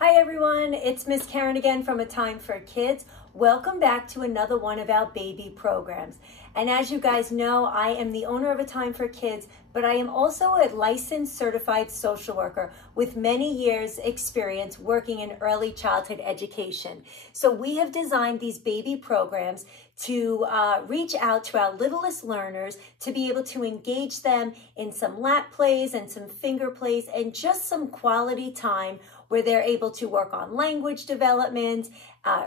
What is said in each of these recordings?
Hi everyone, it's Miss Karen again from A Time for Kids. Welcome back to another one of our baby programs. And as you guys know, I am the owner of A Time for Kids, but I am also a licensed certified social worker with many years experience working in early childhood education. So we have designed these baby programs to reach out to our littlest learners to be able to engage them in some lap plays and some finger plays and just some quality time where they're able to work on language development,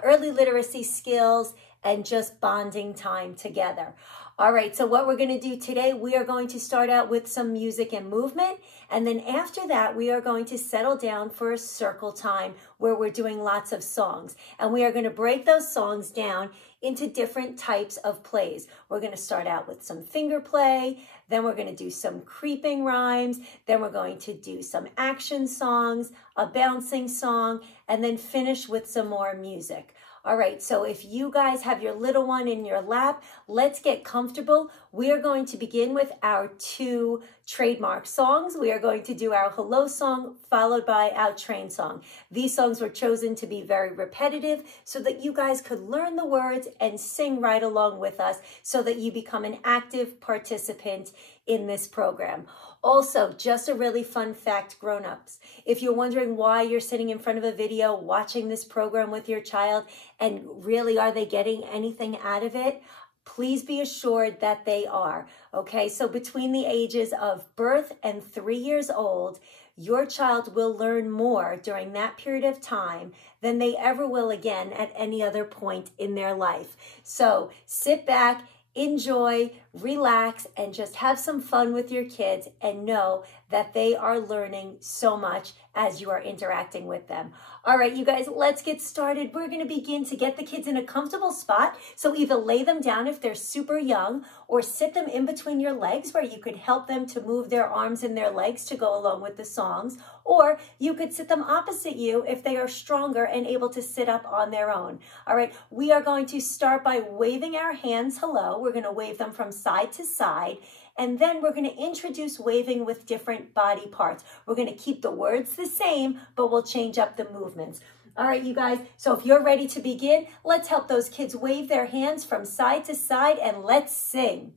early literacy skills, and just bonding time together. All right, so what we're going to do today, we are going to start out with some music and movement, and then after that, we are going to settle down for a circle time where we're doing lots of songs. And we are going to break those songs down into different types of plays. We're going to start out with some finger play, then we're going to do some creeping rhymes, then we're going to do some action songs, a bouncing song, and then finish with some more music. All right, so if you guys have your little one in your lap, let's get comfortable. We are going to begin with our two trademark songs. We are going to do our hello song followed by our train song. These songs were chosen to be very repetitive so that you guys could learn the words and sing right along with us so that you become an active participant in this program. Also, just a really fun fact, grown-ups. If you're wondering why you're sitting in front of a video watching this program with your child and really are they getting anything out of it, please be assured that they are. Okay, so between the ages of birth and 3 years old, your child will learn more during that period of time than they ever will again at any other point in their life. So sit back, enjoy, relax, and just have some fun with your kids and know that they are learning so much as you are interacting with them. All right, you guys, let's get started. We're going to begin to get the kids in a comfortable spot. So either lay them down if they're super young or sit them in between your legs where you could help them to move their arms and their legs to go along with the songs. Or you could sit them opposite you if they are stronger and able to sit up on their own. All right, we are going to start by waving our hands hello. We're going to wave them from side to side. And then we're going to introduce waving with different body parts. We're going to keep the words the same, but we'll change up the movements. All right, you guys, so if you're ready to begin, let's help those kids wave their hands from side to side and let's sing.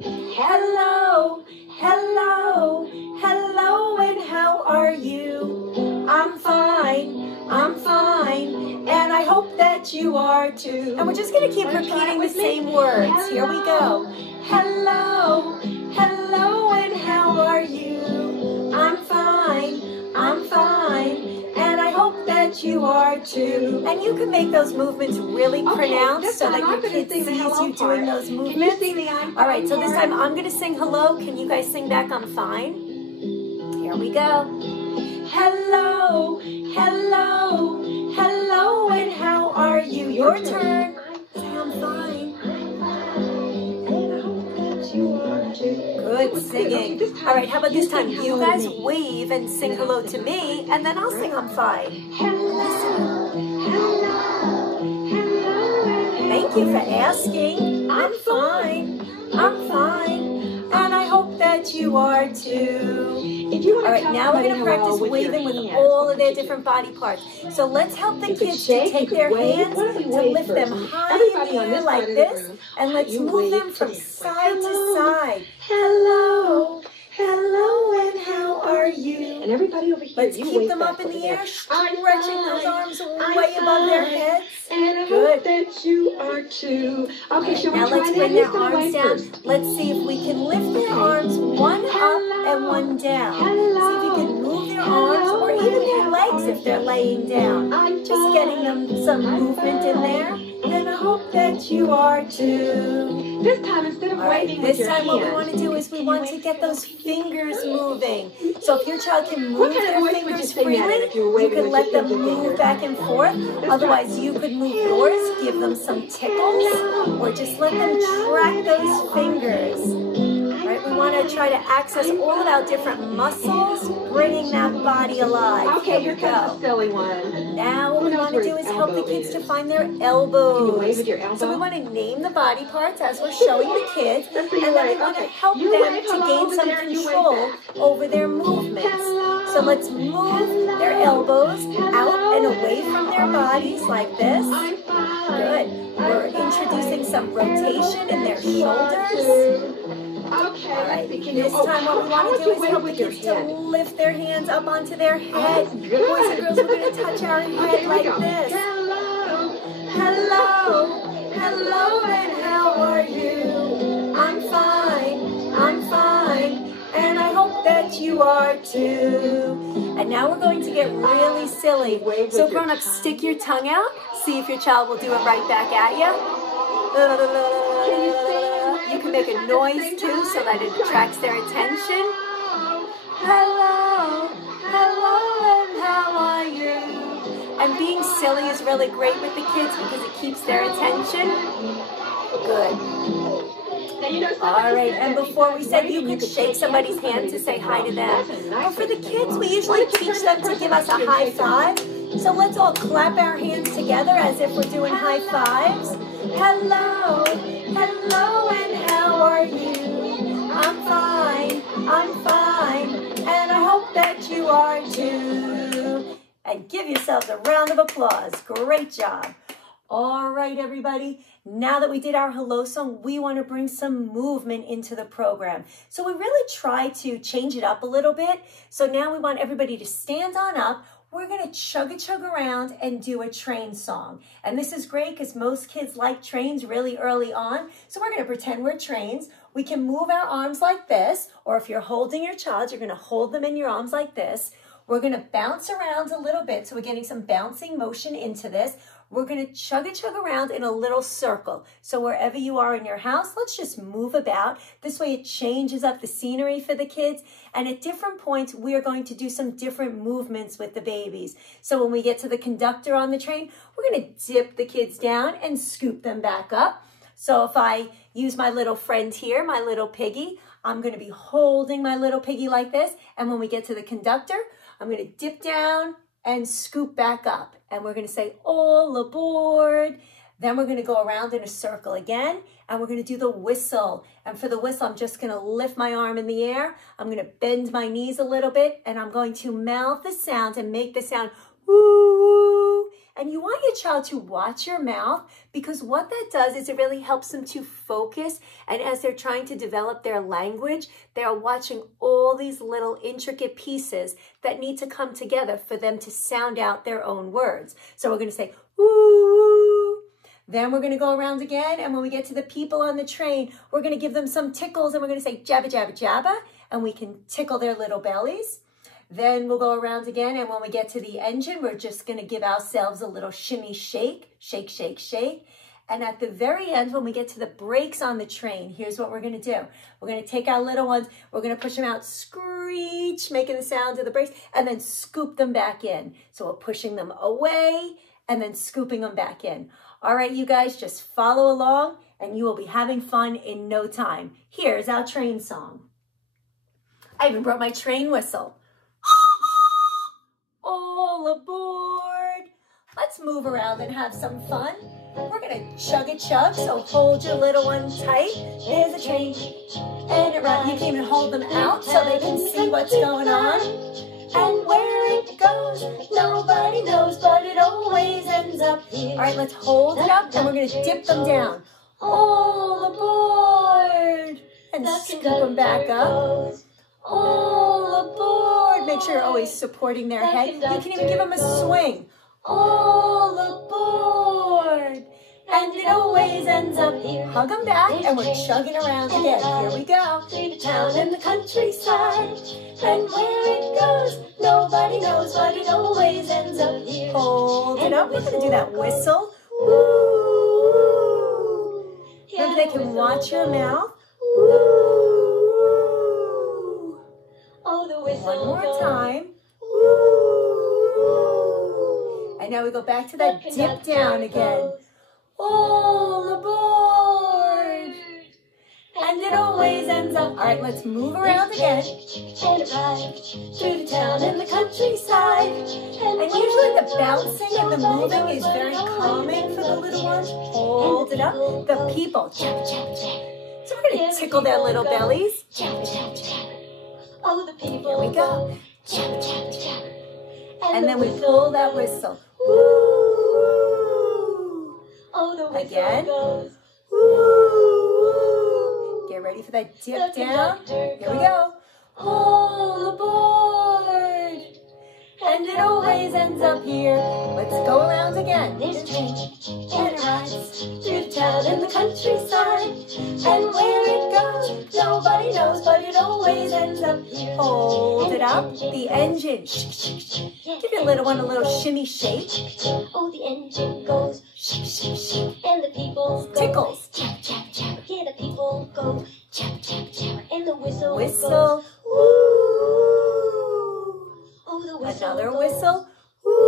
Hello, hello, hello, and how are you? I'm fine, and I hope that you are too. And we're just going to keep repeating the same words. Hello. Here we go. Hello, hello, and how are you? I'm fine, and I hope that you are too. And you can make those movements really pronounced so that your kid sees you doing those movements. All right, so this time I'm going to sing hello. Can you guys sing back I'm fine? Here we go. Hello, hello, hello, and how are you? Your turn. Say I'm fine. Good singing. All right, how about this time? You guys wave and sing hello to me, and then I'll sing I'm fine. Thank you for asking. I'm fine, and I hope that you are too. All right, now we're going to practice waving with all of their different body parts. So let's help the kids to take their hands, to lift them high in the air like this, and let's move them from side to side. Hello, hello, and how are you? And everybody over here, let's keep them up in the air, stretching those arms way above their heads. And I hope that you are too. Okay, right, now let's bring their arms down. Let's see if we can lift their arms one up and one down. See if you can move their arms or even their legs if they're laying down. Just getting them some movement in there. And I hope that you are too. This time, instead of waving with your hands, what we want to do is we want to get those fingers moving. So if your child can move their fingers freely, you can let them move back and forth. Otherwise, you could move yours, give them some tickles, or just let them track those fingers. Right, we want to try to access all of our different muscles, bringing that body alive. Okay, here comes the silly one. Now what we want to do is help the kids to find their elbows. Can you wave with your elbow? So we want to name the body parts as we're showing the kids, and then we want to help them to gain some control over their movements. So So let's move their elbows out and away from their bodies like this. Good. We're introducing some rotation in their shoulders. Okay. All right, this time what we want to do is help the kids to lift their hands up onto their head. Boys and girls, we're going to touch our head like this. Hello. Hello, hello, and how are you? I'm fine, and I hope that you are too. And now we're going to get really silly. So grown-ups, stick your tongue out. See if your child will do it right back at you. You can make a noise too so that it attracts their attention. Hello, hello, and how are you? And being silly is really great with the kids because it keeps their attention. Good. All right, and before we said you could shake somebody's hand to say hi to them. But for the kids, we usually teach them to give us a high five. So let's all clap our hands together as if we're doing high fives. Hello, hello, and how are you? I'm fine, and I hope that you are too. And give yourselves a round of applause. Great job. All right, everybody. Now that we did our hello song, we want to bring some movement into the program. So we really try to change it up a little bit. So now we want everybody to stand on up. We're going to chug around and do a train song. And this is great because most kids like trains really early on. So we're going to pretend we're trains. We can move our arms like this, or if you're holding your child, you're going to hold them in your arms like this. We're going to bounce around a little bit. So we're getting some bouncing motion into this. We're going to chug around in a little circle. So wherever you are in your house, let's just move about. This way it changes up the scenery for the kids. And at different points, we are going to do some different movements with the babies. So when we get to the conductor on the train, we're going to dip the kids down and scoop them back up. So if I use my little friend here, my little piggy, I'm going to be holding my little piggy like this. And when we get to the conductor, I'm going to dip down and scoop back up. And we're going to say, all aboard. Then we're going to go around in a circle again, and we're going to do the whistle. And for the whistle, I'm just going to lift my arm in the air. I'm going to bend my knees a little bit, and I'm going to mouth the sound and make the sound, woo. And you want your child to watch your mouth, because what that does is it really helps them to focus. And as they're trying to develop their language, they are watching all these little intricate pieces that need to come together for them to sound out their own words. So we're going to say, woo. Then we're going to go around again. And when we get to the people on the train, we're going to give them some tickles. And we're going to say, jabba, jabba, jabba. And we can tickle their little bellies. Then we'll go around again, and when we get to the engine, we're just going to give ourselves a little shimmy shake, shake, shake, shake. And at the very end, when we get to the brakes on the train, here's what we're going to do. We're going to take our little ones, we're going to push them out, screech, making the sound of the brakes, and then scoop them back in. So we're pushing them away and then scooping them back in. All right, you guys, just follow along, and you will be having fun in no time. Here's our train song. I even brought my train whistle. All aboard. Let's move around and have some fun. We're going to chug, so hold your little one tight. There's a train, and it runs. You can even hold them out so they can see what's going on. And where it goes, nobody knows, but it always ends up here. All right, let's hold it up, and we're going to dip them down. All aboard. And scoop them back up. All aboard. Make sure you're always supporting their head. You can even give them a swing. All aboard. And it always ends up here. Hug them back, and we're chugging around again. Here we go. Through the town and the countryside. And where it goes, nobody knows, but it always ends up here. Hold it up. We're going to do that whistle. Woo. Remember, they can watch your mouth. Woo. One more time. Woo. And now we go back to that dip down again. All aboard. And it always ends up. All right, let's move around again. And ride through the town and the countryside. And usually the bouncing and the moving is very calming for the little ones. Hold it up. The people. So we're going to tickle their little bellies. Oh, the people. Here we go. Chap, chap, chap. And then we pull that whistle. Woo! Oh, the whistle Again. goes. Woo! Get ready for that dip The down. conductor Here we go. All aboard. And it always ends up here. Let's go around again. This train, and it rides through the town and the countryside. And where it goes, nobody knows, but it always ends up here. Hold it up. The engine. Give your little one a little shimmy shake. Oh, the engine goes, and the people go, Tickles. chap, chap, chap. Yeah, the people go, chap, chap, chap. And the whistle goes, Whistle. Woo! oh, the whistle Another goes, whistle. Woo!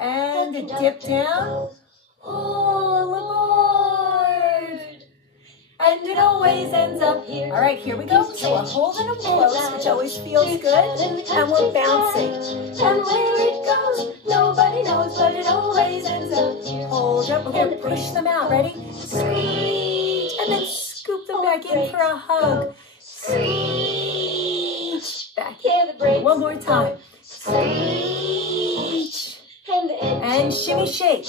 And a dip down. All aboard. And it always ends up here. All right, here we go. So we're holding them close, which always feels good. And we're bouncing. And where it goes, nobody knows, but it always ends up here. Hold up. We're going to push them out. Ready? Screech. And then scoop them back in for a hug. Screech. Back. Yeah, the brakes. One more time. Screech. And the engine And shimmy shake.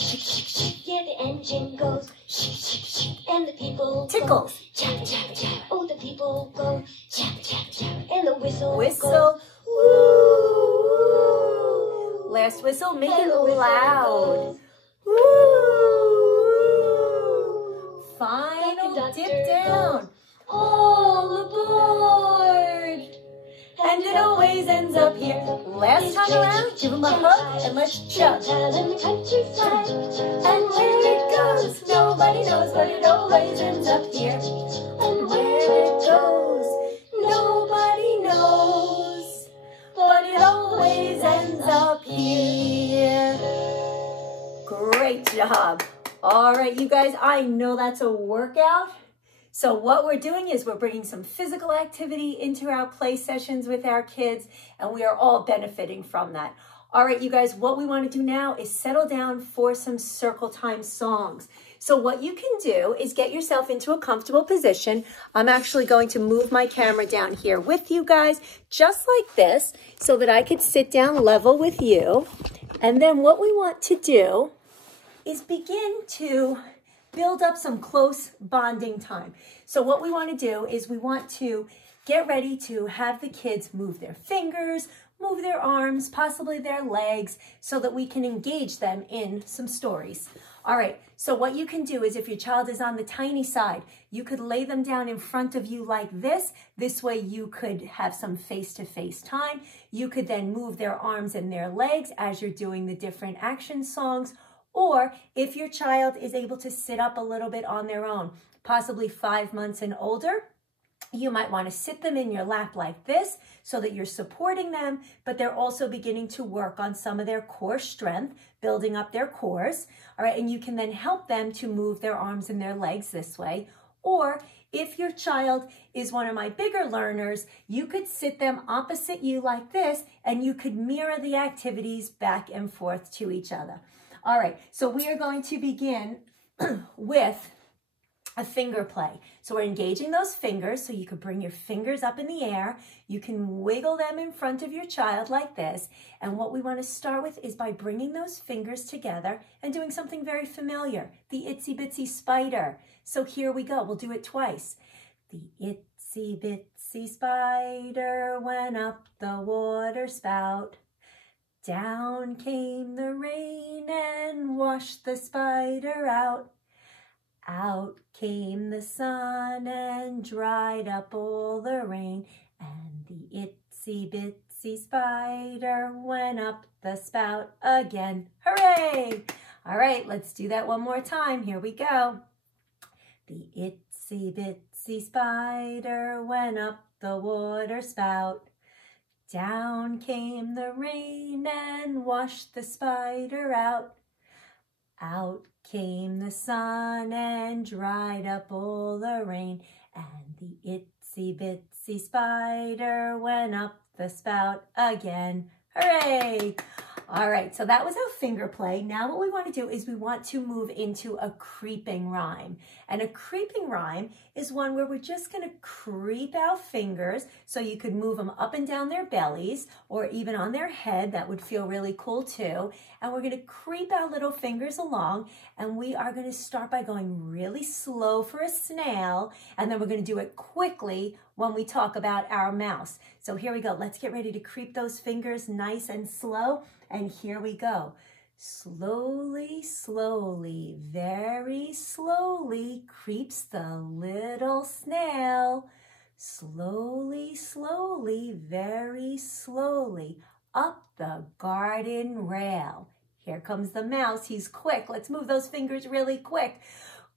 yeah, the engine goes, and the people Tickles. go, chap, chap, chap. Oh, the people go, chap, chap, chap. And the whistle Whistle. Woo. Last whistle. Make it loud. Woo. Final dip down. All aboard. And it always ends up here. Last time around, give them a hug and let's chug. Town in the countryside. And where it goes, nobody knows, but it always ends up here. And where it goes, nobody knows, but it always ends up here. Great job. All right, you guys, I know that's a workout. So what we're doing is we're bringing some physical activity into our play sessions with our kids, and we are all benefiting from that. All right, you guys, what we want to do now is settle down for some circle time songs. So what you can do is get yourself into a comfortable position. I'm actually going to move my camera down here with you guys, just like this, so that I could sit down level with you. And then what we want to do is begin to build up some close bonding time. So what we want to do is we want to get ready to have the kids move their fingers, move their arms, possibly their legs, so that we can engage them in some stories. All right, so what you can do is if your child is on the tiny side, you could lay them down in front of you like this. This way you could have some face-to-face time. You could then move their arms and their legs as you're doing the different action songs. Or if your child is able to sit up a little bit on their own, possibly 5 months and older, you might want to sit them in your lap like this so that you're supporting them, but they're also beginning to work on some of their core strength, building up their cores. All right, and you can then help them to move their arms and their legs this way. Or if your child is one of my bigger learners, you could sit them opposite you like this, and you could mirror the activities back and forth to each other. All right, so we are going to begin with a finger play. So we're engaging those fingers, so you could bring your fingers up in the air. You can wiggle them in front of your child like this. And what we want to start with is by bringing those fingers together and doing something very familiar, the itsy bitsy spider. So here we go, we'll do it twice. The itsy bitsy spider went up the water spout. Down came the rain and washed the spider out. Out came the sun and dried up all the rain. And the itsy bitsy spider went up the spout again. Hooray! All right, let's do that one more time. Here we go. The itsy bitsy spider went up the water spout. Down came the rain and washed the spider out. Out came the sun and dried up all the rain. And the itsy bitsy spider went up the spout again. Hooray! All right, so that was our finger play. Now what we want to do is we want to move into a creeping rhyme. And a creeping rhyme is one where we're just going to creep our fingers, so you could move them up and down their bellies or even on their head. That would feel really cool too. And we're going to creep our little fingers along, and we are going to start by going really slow for a snail, and then we're going to do it quickly when we talk about our mouse. So here we go. Let's get ready to creep those fingers nice and slow. And here we go. Slowly, slowly, very slowly creeps the little snail. Slowly, slowly, very slowly up the garden rail. Here comes the mouse. He's quick. Let's move those fingers really quick.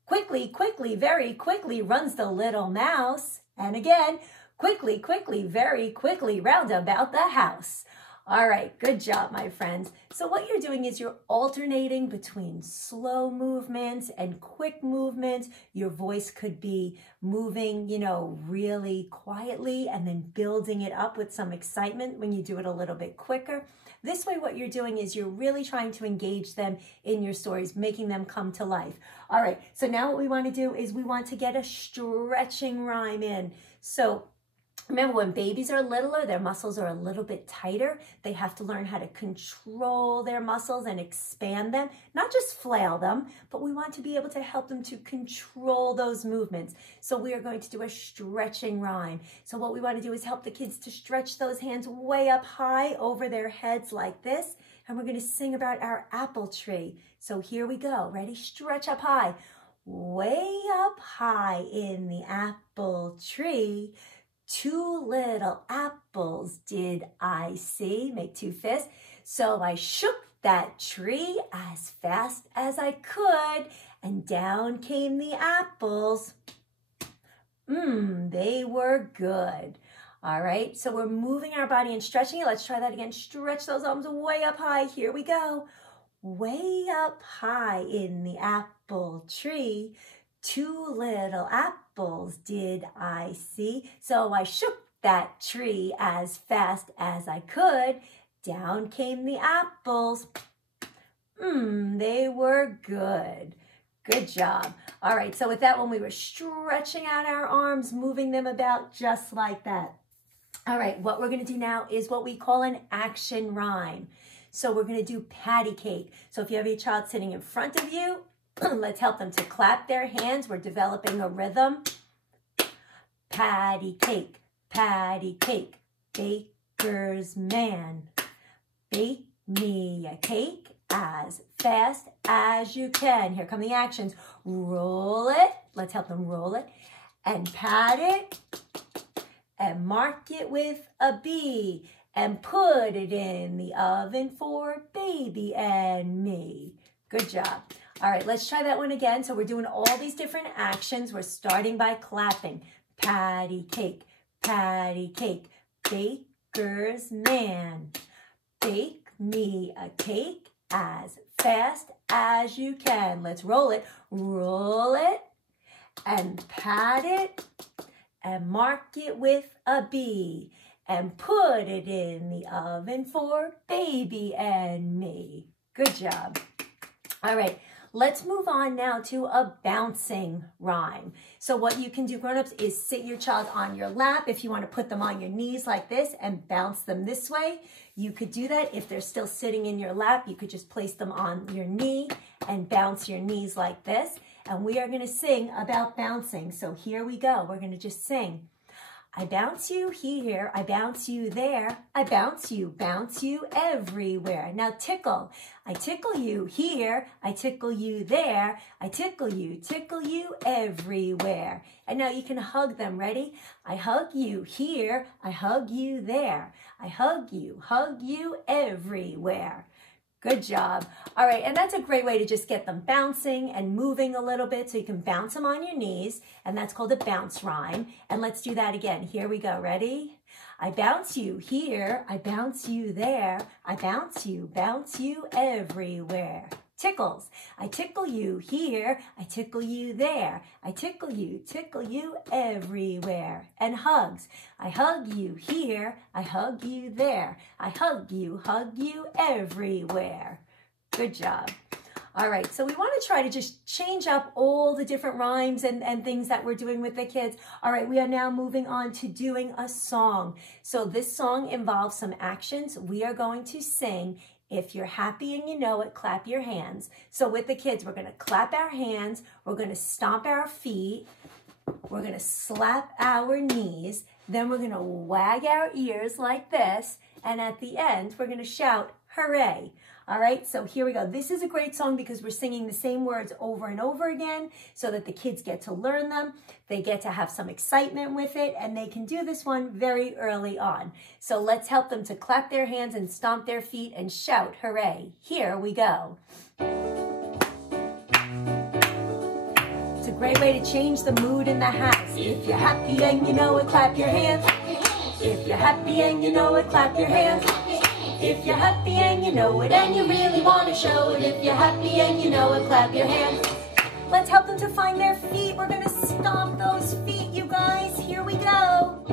Quickly, quickly, very quickly runs the little mouse. And again, quickly, quickly, very quickly round about the house. All right, good job, my friends. So what you're doing is you're alternating between slow movements and quick movements. Your voice could be moving, really quietly and then building it up with some excitement when you do it a little bit quicker. This way, what you're doing is you're really trying to engage them in your stories, making them come to life. All right, so now what we want to do is we want to get a stretching rhyme in. So remember, when babies are littler, their muscles are a little bit tighter. They have to learn how to control their muscles and expand them, not just flail them, but we want to be able to help them to control those movements. So we are going to do a stretching rhyme. So what we want to do is help the kids to stretch those hands way up high over their heads like this. And we're going to sing about our apple tree. So here we go. Ready? Stretch up high. Way up high in the apple tree, 2 little apples did I see. Make 2 fists. So I shook that tree as fast as I could, and down came the apples. They were good. All right, so we're moving our body and stretching it. Let's try that again. Stretch those arms way up high. Here we go. Way up high in the apple tree, 2 little apples did I see. So I shook that tree as fast as I could. Down came the apples. They were good. Good job. All right, so with that one, we were stretching out our arms, moving them about just like that. All right, what we're going to do now is what we call an action rhyme. So we're going to do patty cake. So if you have your child sitting in front of you, let's help them to clap their hands. We're developing a rhythm. Patty cake, baker's man. Bake me a cake as fast as you can. Here come the actions. Roll it. Let's help them roll it. And pat it. And mark it with a B. And put it in the oven for baby and me. Good job. All right, let's try that one again. So we're doing all these different actions. We're starting by clapping. Patty cake, baker's man. Bake me a cake as fast as you can. Let's roll it, and pat it, and mark it with a B, and put it in the oven for baby and me. Good job. All right. Let's move on now to a bouncing rhyme. So what you can do, grown-ups, is sit your child on your lap. If you want to put them on your knees like this and bounce them this way, you could do that. If they're still sitting in your lap, you could just place them on your knee and bounce your knees like this. And we are going to sing about bouncing. So here we go. We're going to just sing. I bounce you here, I bounce you there, I bounce you everywhere. Now tickle. I tickle you here, I tickle you there, I tickle you everywhere. And now you can hug them. Ready? I hug you here, I hug you there, I hug you everywhere. Good job. All right, and that's a great way to just get them bouncing and moving a little bit, so you can bounce them on your knees, and that's called a bounce rhyme. And let's do that again. Here we go. Ready? I bounce you here, I bounce you there, I bounce you everywhere. Tickles. I tickle you here, I tickle you there. I tickle you everywhere. And hugs. I hug you here, I hug you there. I hug you everywhere. Good job. All right, so we want to try to just change up all the different rhymes and things that we're doing with the kids. All right, we are now moving on to doing a song. So this song involves some actions. We are going to sing. If you're happy and you know it, clap your hands. So with the kids, we're going to clap our hands. We're going to stomp our feet. We're going to slap our knees. Then we're going to wag our ears like this. And at the end, we're going to shout, hooray. All right, so here we go. This is a great song because we're singing the same words over and over again so that the kids get to learn them. They get to have some excitement with it, and they can do this one very early on. So let's help them to clap their hands and stomp their feet and shout, hooray. Here we go. It's a great way to change the mood in the house. If you're happy and you know it, clap your hands. If you're happy and you know it, clap your hands. If you're happy and you know it and you really want to show it. If you're happy and you know it, clap your hands. Let's help them to find their feet. We're going to stomp those feet, you guys. Here we go.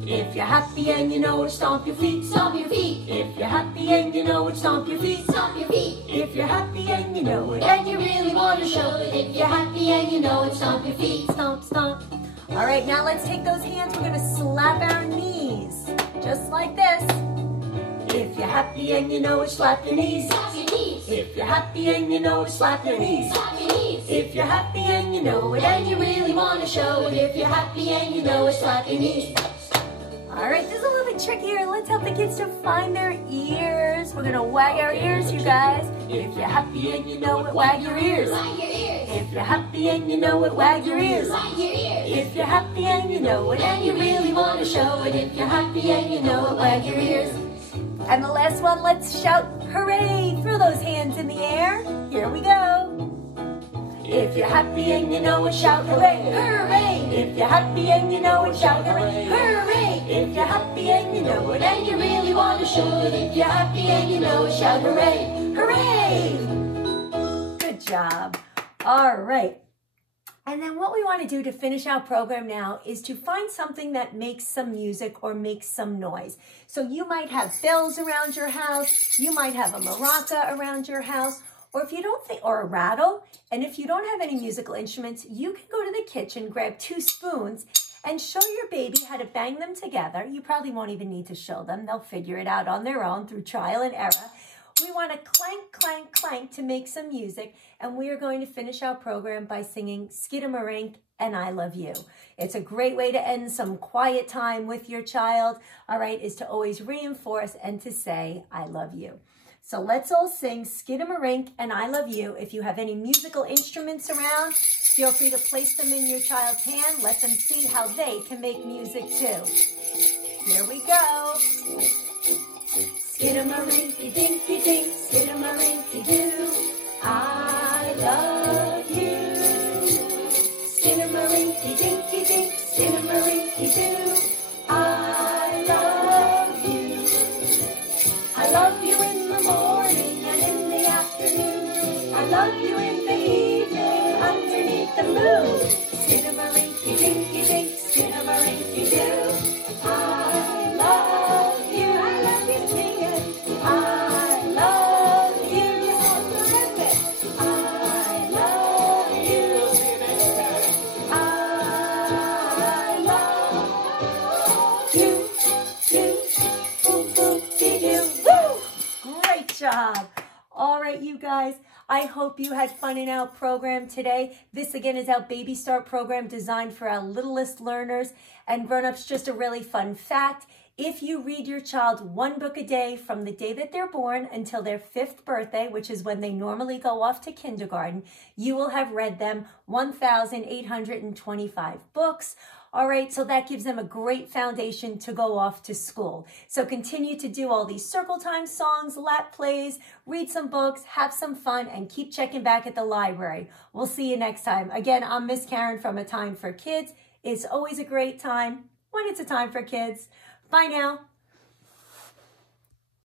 If you're happy and you know it, stomp your feet. Stomp your feet. If you're happy and you know it, stomp your feet. Stomp your feet. If you're happy and you know it and you really want to show it. If you're happy and you know it, stomp your feet. Stomp, stomp. All right, now let's take those hands. We're going to slap our knees just like this. If you're happy and you know it, slap your knees. Slap your knees. If you're happy and you know it, slap your knees. Slap your knees. If you're happy and you know it and you really want to show it. If you're happy and you know it, slap your knees. All right, this is a little bit trickier. Let's help the kids to find their ears. We're going to wag our ears, you guys. If you're happy and you know it, wag your ears. Wag your ears. If you're happy and you know it, wag your ears. Wag your ears. If you're happy and you know it and you really want to show it. If you're happy and you know it, wag your ears. And the last one, let's shout hooray through those hands in the air. Here we go. If you're happy and you know it, shout hooray, hooray. If you're happy and you know it, shout hooray, hooray. If you're happy and you know it and you really want to show it. If you're happy and you know it, shout hooray, hooray. Good job. All right. And then what we want to do to finish our program now is to find something that makes some music or makes some noise. So you might have bells around your house, you might have a maraca around your house, or if you don't think, or a rattle. And if you don't have any musical instruments, you can go to the kitchen, grab 2 spoons, and show your baby how to bang them together. You probably won't even need to show them. They'll figure it out on their own through trial and error. We want to clank, clank, clank to make some music, and we are going to finish our program by singing Skidamarink and I Love You. It's a great way to end some quiet time with your child, all right, is to always reinforce and to say, I love you. So let's all sing Skidamarink and I Love You. If you have any musical instruments around, feel free to place them in your child's hand. Let them see how they can make music too. Here we go. Skidamarinky dinky dink, skidamarinky doo, I love you. Skidamarinky dinky dink, skidamarinky doo, I love you. I love you in the morning and in the afternoon. I love you in the evening underneath the moon. Skidamarinky dinky dink, skidamarinky doo, I love you. I love you singing. I love you. I love you. I love you. Woo! Great job. All right, you guys. I hope you had fun in our program today. This again is our Baby Start program designed for our littlest learners and grown-ups. Just a really fun fact. If you read your child 1 book a day from the day that they're born until their 5th birthday, which is when they normally go off to kindergarten, you will have read them 1,825 books. All right, so that gives them a great foundation to go off to school. So continue to do all these circle time songs, lap plays, read some books, have some fun, and keep checking back at the library. We'll see you next time. Again, I'm Miss Karen from A Time for Kids. It's always a great time when it's a time for kids. Bye now.